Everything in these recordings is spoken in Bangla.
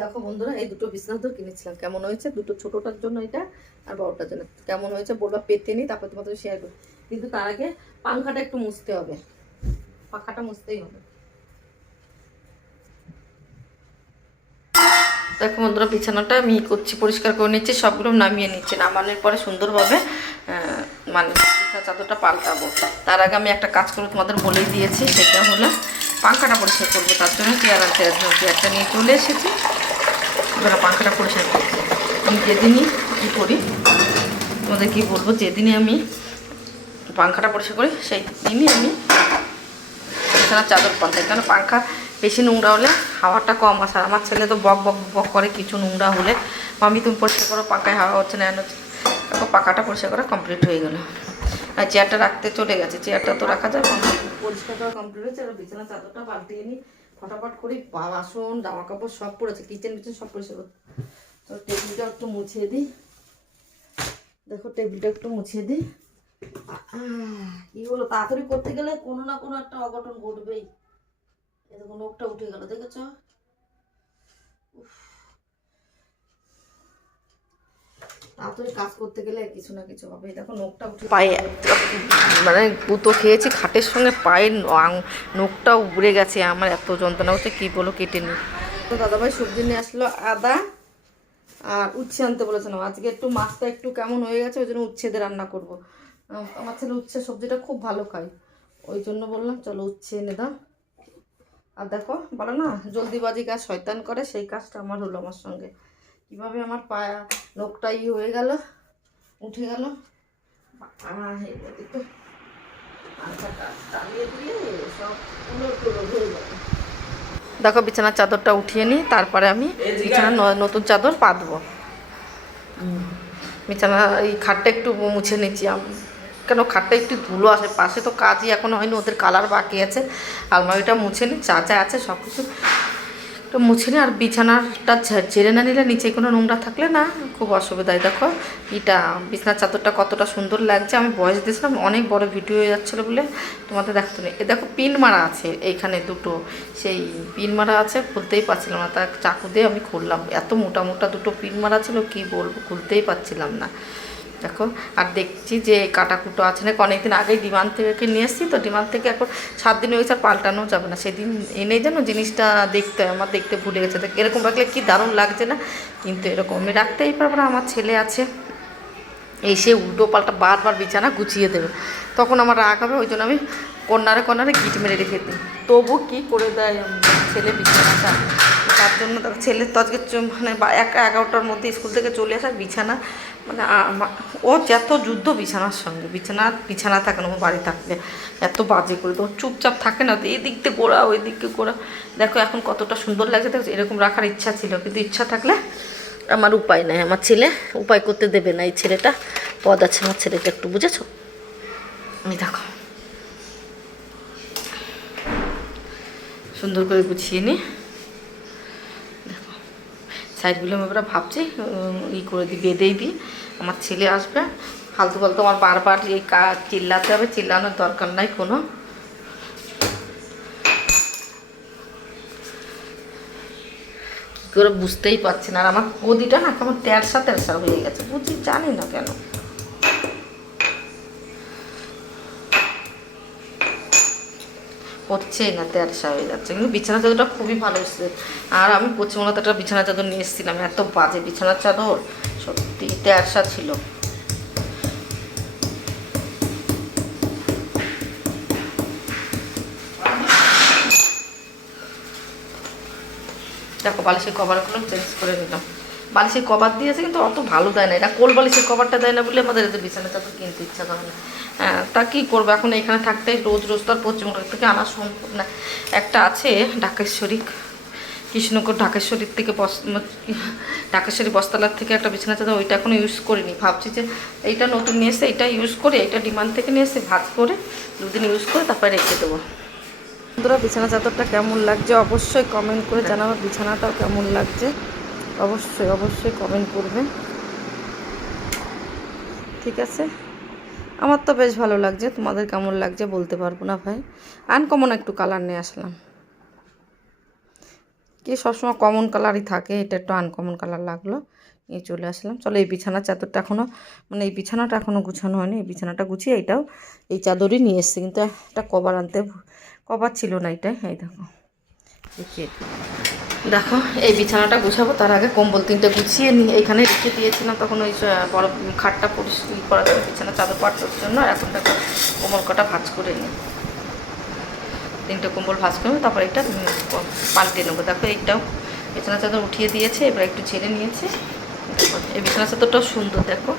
দেখো বন্ধুরা, এই দুটো বিছনা তো কিনেছিলাম। কেমন হয়েছে? দুটো ছোটটার জন্য এটা, আর বড়টার জন্য। কেমন হয়েছে বলবা, পেতে নি, তারপর তোমাদের শেয়ার করব। কিন্তু তার আগে পাংখাটা একটু মুছতে হবে। পাখাটা মুছতেই হবে। দেখো বন্ধুরা, বিছানাটা আমি করছি, পরিষ্কার করে নিচ্ছি, সবগুলো নামিয়ে নিচ্ছি। নামানোর পরে সুন্দরভাবে মানে চাদরটা পাল্টাবো। তার আগে আমি একটা কাজ করে তোমাদের বলেই দিয়েছি, সেটা হলো পাংখাটা পরিষ্কার করব। তার জন্য চেয়ার আনতে চেয়ারটা নিয়ে চলে এসেছি। এবার পাংখাটা পরিষ্কার করছি। আমি যেদিনই কী করি, তোমাদের কী বলব, যেদিনই আমি পাংখাটা পরিষ্কার করি সেই দিনই আমি বিছানার চাদর পাল্টাই কারণ পাংখা বেশি নোংরা হলে হাওয়াটা কম আসে আর আমার ছেলে তো বক বক বক করে কিছু নোংরা হলে মামি তুমি পরিষ্কার করো, পাখায় হাওয়া হচ্ছে না হচ্ছে। তারপর পাখাটা পরিষ্কার করা কমপ্লিট হয়ে গেল। আর চেয়ারটা রাখতে চলে গেছে। চেয়ারটা তো রাখা যাবে। পরিষ্কার করা কমপ্লিট হয়েছে। আর বিছানার চাদরটা পাল্টিয়ে নিই ফটাফট করে, বাসন জামা কাপড় সব পড়েছে কিচেন কিচেন সব পরিষ্কার তো টেবিলটা একটু মুছিয়ে দিই। দেখো, টেবিলটা একটু মুছিয়ে দিই। কি হলো? তাড়াতাড়ি করতে গেলে কোনো না কোনো একটা অঘটন ঘটবেই। এ দেখো নোখটা উঠে গেল, দেখেছ? উফ। তাড়াতাড়ি কাজ করতে গেলে কিছু না কিছু হবে। দেখো উঠে পায়ে মানে গুঁতো খেয়েছি খাটের সঙ্গে পায়ের নোকটা উড়ে গেছে আমার এত যন্ত্রণা হচ্ছে কি বলো কেটে নি তো দাদাভাই সবজি নিয়ে আসলো আদা আর উচ্ছে আনতে বলেছিলাম আজকে একটু মাছটা একটু কেমন হয়ে গেছে ওই জন্য উচ্ছে দিয়ে রান্না করব। আমার ছেলে উচ্ছে সবজিটা খুব ভালো খায় ওই জন্য বললাম চলো উচ্ছে এনে দাও। আর দেখো বলো না জলদিবাজি কাজ শয়তান করে সেই কাজটা আমার হলো আমার সঙ্গে। কীভাবে আমার পায়া নোকটা ই হয়ে গেল উঠে গেল। দেখো বিছানার চাদরটা উঠিয়ে নিই তারপরে আমি বিছানার নতুন চাদর পাতবো। বিছানা এই খাটটা একটু মুছে নিচ্ছি আম- কেন খাটটা একটু ধুলো আসে পাশে তো কাজই এখনও হয়নি ওদের কালার বাকি আছে। আলমারিটা মুছে নি চা চা আছে সব কিছু একটু মুছে নি আর বিছানাটা ঝেড়ে না নিলে নিচে কোনো নোংরা থাকলে না খুব অসুবিধায়। দেখো, এটা বিছানার চাদরটা কতটা সুন্দর লাগছে। আমি বয়স দিয়েছিলাম, অনেক বড় ভিডিও হয়ে যাচ্ছিল বলে তোমাদের দেখতে নেই। এ দেখো, পিন মারা আছে এইখানে দুটো। সেই পিন মারা আছে, খুলতেই পারছিলাম না। তা চাকু দিয়ে আমি খুললাম। এত মোটা মোটা দুটো পিন মারা ছিল, কি বলব? খুলতেই পারছিলাম না। দেখো, আর দেখছি যে কাটাকুটো আছে না অনেকদিন আগেই ডিমান্ড থেকে নিয়ে এসেছি, তো ডিমান্ড থেকে এখন সাত দিন হয়েছে আর পাল্টানো যাবে না। সেদিন এনে যেন জিনিসটা দেখতে হয়, আমার দেখতে ভুলে গেছে। এরকম রাখলে কি দারুণ লাগছে না? কিন্তু এরকম আমি রাখতেই পারব না, আমার ছেলে আছে। এসে উল্টো পাল্টা বারবার বিছানা গুছিয়ে দেবে। তখন আমার রাগ হবে, ওই জন্য আমি কর্নারে কর্নারে গিট মেরে রেখে দিই। তবু কী করে দেয় ছেলে বিছানাটা? তার জন্য তার ছেলের তো আজকে মানে এক এগারোটার মধ্যে স্কুল থেকে চলে আসার বিছানা মানে ও যত যুদ্ধ বিছানার সঙ্গে, বিছানা বিছানা থাকে না, ও বাড়ি থাকলে, এত বাজে করে, তো চুপচাপ থাকে না, তো এই দিক দিয়ে গোড়া ওই দিক দিয়ে গোড়া দেখো এখন কতটা সুন্দর লাগছে, দেখো এরকম রাখার ইচ্ছা ছিল, কিন্তু ইচ্ছা থাকলে আমার উপায় নাই, আমার ছেলে উপায় করতে দেবে না এই ছেলেটা, পদ আছে আমার ছেলেটা একটু, বুঝেছ? আমি দেখো। সুন্দর করে গুছিয়ে নি। দেখো সাইডগুলো আমি এবার ভাবছি ই করে দিই বেঁধেই দিই আমার ছেলে আসবে। ফালতু ফালতু আমার বারবার এই চিল্লাতে হবে, চিল্লানোর দরকার নাই কোনো। কী করে বুঝতেই পারছি না। আর আমার গদিটা না কেমন তেরসা তেরসা হয়ে গেছে। বুঝি জানি না কেন। হচ্ছেই না তেরসা হয়ে যাচ্ছে। কিন্তু বিছানা চাদরটা খুবই ভালো এসেছে। আর আমি পশ্চিমবঙ্গতে একটা বিছানা চাদর নিয়ে এসেছিলাম, এত বাজে বিছানার চাদর, সত্যি তেরসা ছিল। দেখো, বালিশের কভারগুলো চেঞ্জ করে নিলাম। বালিশের কভার দিয়েছে কিন্তু অত ভালো দেয় না। এটা কোল বালিশের কভারটা দেয় না বলে আমাদের এদের বিছানা চাদর কিনতে ইচ্ছা করে না। হ্যাঁ, তা কী করব? এখন এখানে থাকতে রোজ রোজ তো আর পশ্চিমবঙ্গ থেকে আনা সম্ভব না। একটা আছে ঢাকেশ্বরী কৃষ্ণনগর ঢাকেশ্বরীর থেকে বস ঢাকেশ্বরী বস্তালার থেকে একটা বিছানা চাদর ওইটা এখনও ইউজ করিনি। ভাবছি যে এইটা নতুন নিয়ে এসে এইটা ইউজ করে এইটা ডিমান্ড থেকে নিয়ে এসে ভাজ করে দুদিন ইউজ করে তারপরে রেখে দেবো। বন্ধুরা বিছানা চাদরটা কেমন লাগছে অবশ্যই কমেন্ট করে জানাব। বিছানাটাও কেমন লাগছে? অবশ্যই অবশ্যই কমেন্ট করবে ঠিক আছে? আমার তো বেশ ভালো লাগছে, তোমাদের কেমন লাগছে বলতে পারব না ভাই। আনকমন একটু কালার নিয়ে আসলাম। কি সবসময় কমন কালারই থাকে, এটা একটু আনকমন কালার লাগল, নিয়ে চলে আসলাম। চলো, এই বিছানার চাদরটা এখনও মানে এই বিছানাটা এখনও গুছানো হয়নি, এই বিছানাটা গুছিয়ে এটাও এই চাদরই নিয়ে এসছে। কিন্তু একটা কভার আনতে কভার ছিল না এটাই এই দেখো, দেখিয়ে। দেখো এই বিছানাটা গুছাবো তার আগে কম্বল তিনটে গুছিয়ে নিয়ে এখানে রেখে দিয়েছিলাম তখন ওই বড় খাটটা পরিষ্কার করার জন্য বিছানা চাদর পাঠানোর জন্য এখন দেখো কোমল কটা ভাজ করে নিই তিনটে কম্বল ভাজ করে নেব, তারপর এটা পাল্টে নেব। দেখো এইটাও বিছানা চাদর উঠিয়ে দিয়েছে এবার একটু ছেড়ে নিয়েছে। এই বিছানা চাদরটাও সুন্দর দেখো।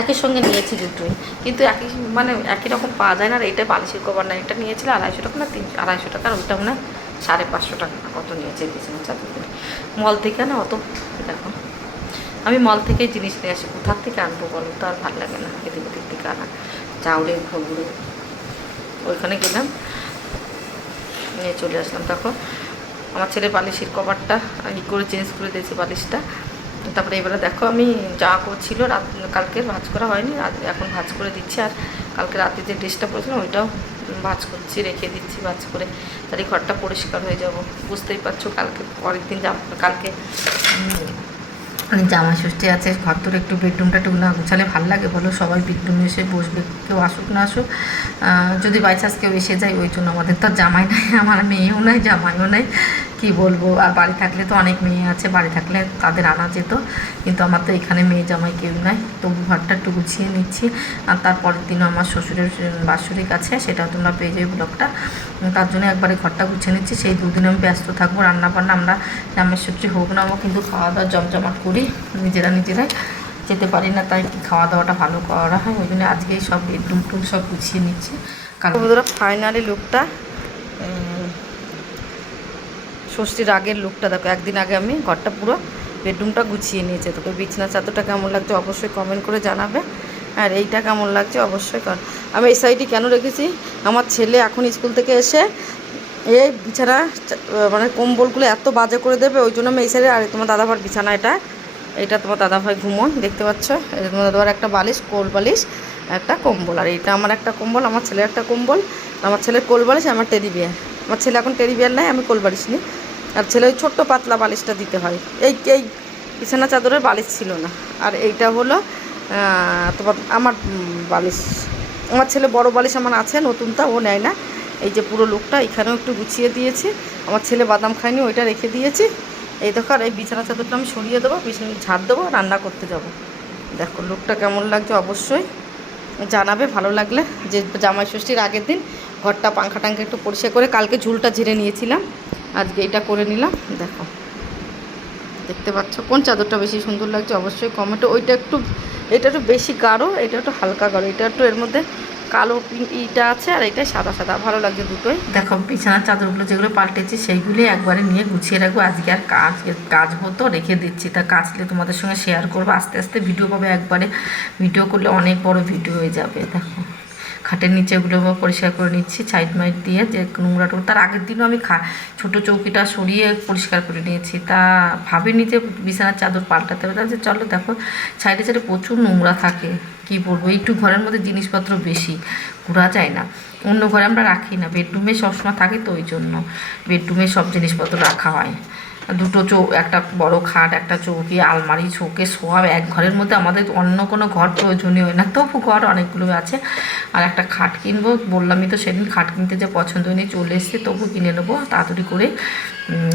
একই সঙ্গে নিয়েছি দুটোই কিন্তু একই মানে একই রকম পাওয়া যায় না আর এটা বালিশের কভার না এটা নিয়েছিল আড়াইশো টাকা না তিনশো আড়াইশো টাকা আর ওইটা মনে সাড়ে পাঁচশো টাকা কত নিয়েছে বিছানা চাদর মল থেকে না অত, দেখো। আমি মল থেকেই জিনিস নিয়ে আসি কোথার থেকে আনব বলো? তো আর ভালো লাগে না, এদিক ওদিক থেকে আনা। চাউলের ঘুরে ওইখানে গেলাম, নিয়ে চলে আসলাম। তখন আমার ছেলে বালিশের কভারটা, ই করে চেঞ্জ করে দিয়েছি বালিশটা। তারপরে এবারে দেখো, আমি যা করছিল, রাত, কালকে ভাজ করা হয়নি এখন ভাজ করে দিচ্ছি। আর কালকে রাতে যে ড্রেসটা পরেছিলাম, ওইটাও ভাজ করছি, রেখে দিচ্ছি ভাজ করে। তাহলে ঘরটা পরিষ্কার হয়ে যাব। বুঝতেই পারছ, কালকে পরের দিন কালকে মানে জামা ষষ্ঠী আছে, ঘর তোর একটু বেডরুমটা একটু না গুছালে ভালো লাগে বলো? সবাই বেডরুমে এসে বসবে, কেউ আসুক না আসুক। যদি বাই চান্স কেউ এসে যায়, ওই জন্য আমাদের তো জামাই নাই, আমার মেয়েও নাই, জামাইও নাই। কি বলব, আর বাড়ি থাকলে তো অনেক মেয়ে আছে, বাড়ি থাকলে তাদের আনা যেত। কিন্তু আমার তো এখানে মেয়ে জামাই কেউ নাই, তবু ঘরটা একটু গুছিয়ে নিচ্ছি। আর তারপরের দিনও আমার শ্বশুরের বাৎসরিক আছে, সেটাও তোমরা পেয়ে যাবে ব্লগটা। তার জন্য একবারে ঘরটা গুছিয়ে নিচ্ছি, সেই দুদিন আমি ব্যস্ত থাকব রান্না বান্না আমরা জামের সবজি হোক না হোক, কিন্তু খাওয়া দাওয়া জমজমাট করি, নিজেরা নিজেরাই। যেতে পারি না, তাই কি খাওয়া দাওয়াটা ভালো করা হয়, ওই জন্য আজকেই সব বেডরুম টুম সব গুছিয়ে নিচ্ছি। কারণ ফাইনালি লুকটা ষষ্ঠীর আগের লুকটা দেখো, একদিন আগে আমি ঘরটা পুরো বেডরুমটা গুছিয়ে নিয়েছে। তোকে বিছনা চাদরটা কেমন লাগছে অবশ্যই কমেন্ট করে জানাবে। আর এইটা কেমন লাগছে অবশ্যই কর আমি এই সাইডে কেন রেখেছি? আমার ছেলে এখন স্কুল থেকে এসে এই বিছানা মানে কম্বলগুলো এত বাজে করে দেবে, ওই জন্য আমি এই সাইডে আর তোমার দাদাভার বিছানা এটা। এটা তোমার দাদাভাই ঘুমোয় দেখতে পাচ্ছ? এটা তোমার দাদাভার একটা বালিশ, কোল বালিশ, একটা কম্বল। আর এটা আমার একটা কম্বল, আমার ছেলের একটা কম্বল। আমার ছেলের কোল বালিশ, আমার টেডি বিয়ার আমার ছেলে এখন টেডি বিয়ার নাই, আমি কোল বালিশ নিই। আর ছেলে ওই ছোট্ট পাতলা বালিশটা দিতে হয়। এই এই বিছানা চাদরের বালিশ ছিল না। আর এইটা হলো তোমার আমার বালিশ। আমার ছেলে বড় বালিশ আমার আছে নতুনটা ও নেয় না। এই যে পুরো লোকটা, এখানেও একটু গুছিয়ে দিয়েছি। আমার ছেলে বাদাম খায়নি, ওইটা রেখে দিয়েছি। এই দেখো, আর এই বিছানা চাদরটা আমি সরিয়ে দেবো, বিছানা ঝাড় দেবো রান্না করতে যাব। দেখো, লোকটা কেমন লাগছে অবশ্যই জানাবে, ভালো লাগলে। যে জামাই ষষ্ঠীর আগের দিন ঘরটা পাংখা টাঙ্খা একটু পরিষ্কার করে, কালকে ঝুলটা ঝেড়ে নিয়েছিলাম। আজকে এটা করে নিলাম দেখো। দেখতে পাচ্ছ কোন চাদরটা বেশি সুন্দর লাগছে, অবশ্যই কমেন্টে ওইটা একটু, এটা একটু বেশি গাঢ়, এটা একটু হালকা গাঢ়। এটা একটু এর মধ্যে কালো ইটা আছে আর এটা সাদা সাদা। ভালো লাগছে দুটোই। দেখো বিছানার চাদরগুলো যেগুলো পাল্টেছি সেইগুলি একবারে নিয়ে গুছিয়ে রাখব। আজকে আর কাজ কাজ হতো রেখে দিচ্ছি। তা কাজলে তোমাদের সঙ্গে শেয়ার করব। আস্তে আস্তে ভিডিও পাবে একবারে। ভিডিও করলে অনেক বড় ভিডিও হয়ে যাবে, দেখো। খাটের নিচেগুলো পরিষ্কার করে নিচ্ছি সাইড মাইড দিয়ে যে নোংরা টোংরা তার আগের দিনও আমি খা ছোটো চৌকিটা সরিয়ে পরিষ্কার করে নিয়েছি। তা ভাবিনি যে বিছানার চাদর পাল্টাতে হবে। যে চলো দেখো সাইডে সাইডে প্রচুর নোংরা থাকে। কি বলব? একটু ঘরের মধ্যে জিনিসপত্র বেশি, ঘোরা যায় না। অন্য ঘরে আমরা রাখি না। বেডরুমে সবসময় থাকি তো ওই জন্য। বেডরুমে সব জিনিসপত্র রাখা হয়। দুটো চৌ, একটা বড় খাট, একটা চৌকি, আলমারি চৌকে শোয়া এক ঘরের মধ্যে। আমাদের অন্য কোনো ঘর প্রয়োজনীয় হয় না, তবু ঘর অনেকগুলো আছে। আর একটা খাট কিনবো, বললামই তো সেদিন খাট কিনতে যে পছন্দ হয়নি, চলে এসছে, তবু কিনে নেব, তাড়াতাড়ি করে।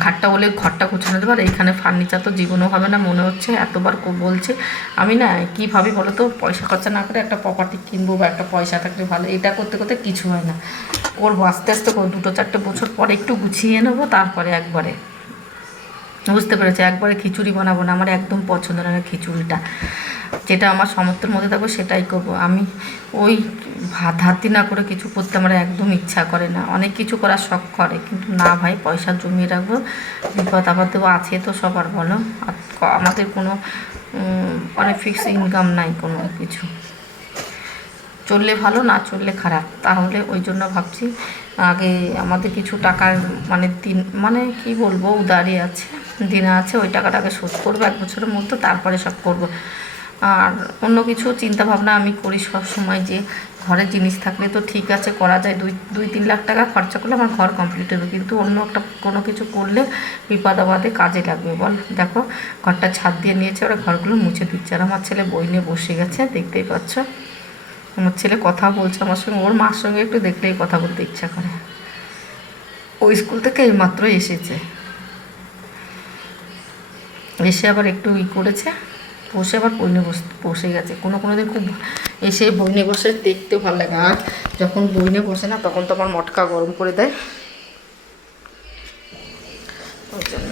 খাটটা হলে ঘরটা গোছানো দেবো আর এইখানে ফার্নিচার তো জীবনও হবে না, মনে হচ্ছে এতবার কো- বলছে। আমি না, কী ভাবি বলো তো, পয়সা খরচা না করে একটা প্রপার্টি কিনবো বা একটা পয়সা থাকলে ভালো, এটা করতে করতে কিছু হয় না। করব আস্তে আস্তে, দুটো চারটে বছর পরে একটু গুছিয়ে নেব, তারপরে একবারে বুঝতে পেরেছি, একবারে খিচুড়ি বানাবো না, আমার একদম পছন্দ না খিচুড়িটা। যেটা আমার সমর্থের মধ্যে থাকবে সেটাই করব। আমি ওই ভাত হাতি না করে কিছু করতে আমার একদম ইচ্ছা করে না। অনেক কিছু করার শখ করে, কিন্তু না ভাই, পয়সা জমিয়ে রাখব। বিপদ তো আছে তো সবার, বলো? আমাদের কোনো মানে ফিক্স ইনকাম নাই কোনো কিছু। চললে ভালো, না চললে খারাপ। তাহলে ওই জন্য ভাবছি, আগে আমাদের কিছু টাকার মানে তিন মানে কি বলব, উদারি আছে। দিনা আছে, ওই টাকাটাকে শোধ করব, এক বছরের মধ্যে তারপরে সব করব। আর অন্য কিছু চিন্তা ভাবনা আমি করি সব সময় যে ঘরে জিনিস থাকলে তো ঠিক আছে, করা যায়। দুই দুই, তিন লাখ টাকা খরচা করলে আমার ঘর কমপ্লিট হবে, কিন্তু অন্য একটা কোনো কিছু করলে বিপদ আপদে কাজে লাগবে। বল, দেখো, ঘরটা ছাদ দিয়ে নিয়েছে, ওরা ঘরগুলো মুছে দিচ্ছে। আর আমার ছেলে বই নিয়ে বসে গেছে, দেখতেই পাচ্ছ। আমার ছেলে কথা বলছে আমার সঙ্গে, ওর মার সঙ্গে একটু দেখলেই কথা বলতে ইচ্ছা করে। ওই স্কুল থেকে এইমাত্র এসেছে। এসে আবার একটু ই করেছে, বসে আবার বইনে বস গেছে। কোনো কোনো দিন খুব এসে বইনে বসে দেখতে ভালো লাগে। আর যখন বইনে বসে না, তখন তো আমার মটকা গরম করে দেয় ওই জন্য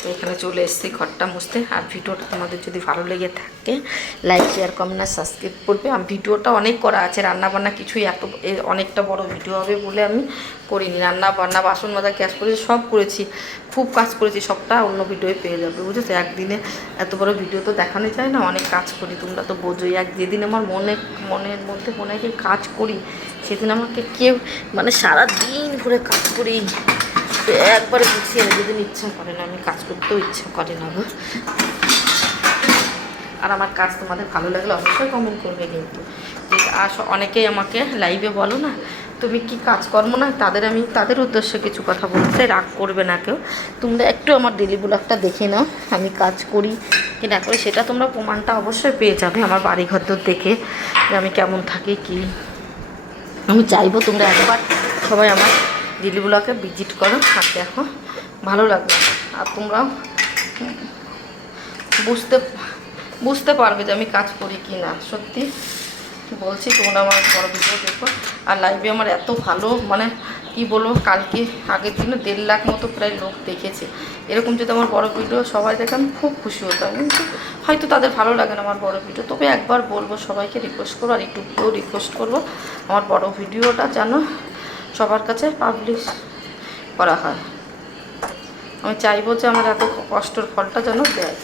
তো এখানে চলে এসেছি ঘরটা মুছতে। আর ভিডিওটা তোমাদের যদি ভালো লেগে থাকে লাইক শেয়ার কমেন্ট আর সাবস্ক্রাইব করবে। আর ভিডিওটা অনেক করা আছে রান্না বান্না কিছুই এত অনেকটা বড় ভিডিও হবে বলে আমি করিনি। রান্না বান্না বাসন মাজা গ্যাস করেছি, সব করেছি। খুব কাজ করেছি, সবটা অন্য ভিডিওয়ে পেয়ে যাবে, বুঝেছ? একদিনে এত বড় ভিডিও তো দেখানো যায় না, অনেক কাজ করি, তোমরা তো বোঝোই। এক যেদিন আমার মনে, মনের মধ্যে মনে হয় কাজ করি, সেদিন আমাকে কেউ মানে সারা দিন কাজ করি। একবারে গুছিয়ে নেই যেদিন ইচ্ছা করে না, আমি কাজ করতেও ইচ্ছা করে না গো। আর আমার কাজ তোমাদের ভালো লাগলে অবশ্যই কমেন্ট করবে কিন্তু। আর অনেকেই আমাকে লাইভে বলো না, তুমি কি কাজকর্ম না তাদের আমি, তাদের উদ্দেশ্যে কিছু কথা বলতে রাগ করবে না কেউ। তোমরা একটু আমার ডেলি ব্লগটা দেখে নাও, আমি কাজ করি কি না করি, সেটা তোমরা প্রমাণটা অবশ্যই পেয়ে যাবে আমার বাড়ি ঘর দর দেখে যে আমি কেমন থাকি, কি। আমি চাইব তোমরা একবার সবাই আমার দিলিগুলোকে ভিজিট করো আর দেখো ভালো লাগবে আর তোমরাও বুঝতে বুঝতে পারবে যে আমি কাজ করি কি না সত্যি বলছি, তোমরা আমার বড় ভিডিও দেখো। আর লাইভে আমার এত ভালো মানে কি বলব, কালকে, আগের দিনে দেড় লাখ মতো প্রায় লোক দেখেছে। এরকম যদি আমার বড় ভিডিও সবাই দেখে, আমি খুব খুশি হতাম। কিন্তু হয়তো তাদের ভালো লাগে না আমার বড় ভিডিও। তবে একবার বলব, সবাইকে রিকোয়েস্ট করব আর ইউটিউবকেও রিকোয়েস্ট করব। আমার বড় ভিডিওটা যেন সবার কাছে পাবলিশ করা হয়। আমি চাইব যে আমার এত কষ্টর ফলটা যেন দেয়।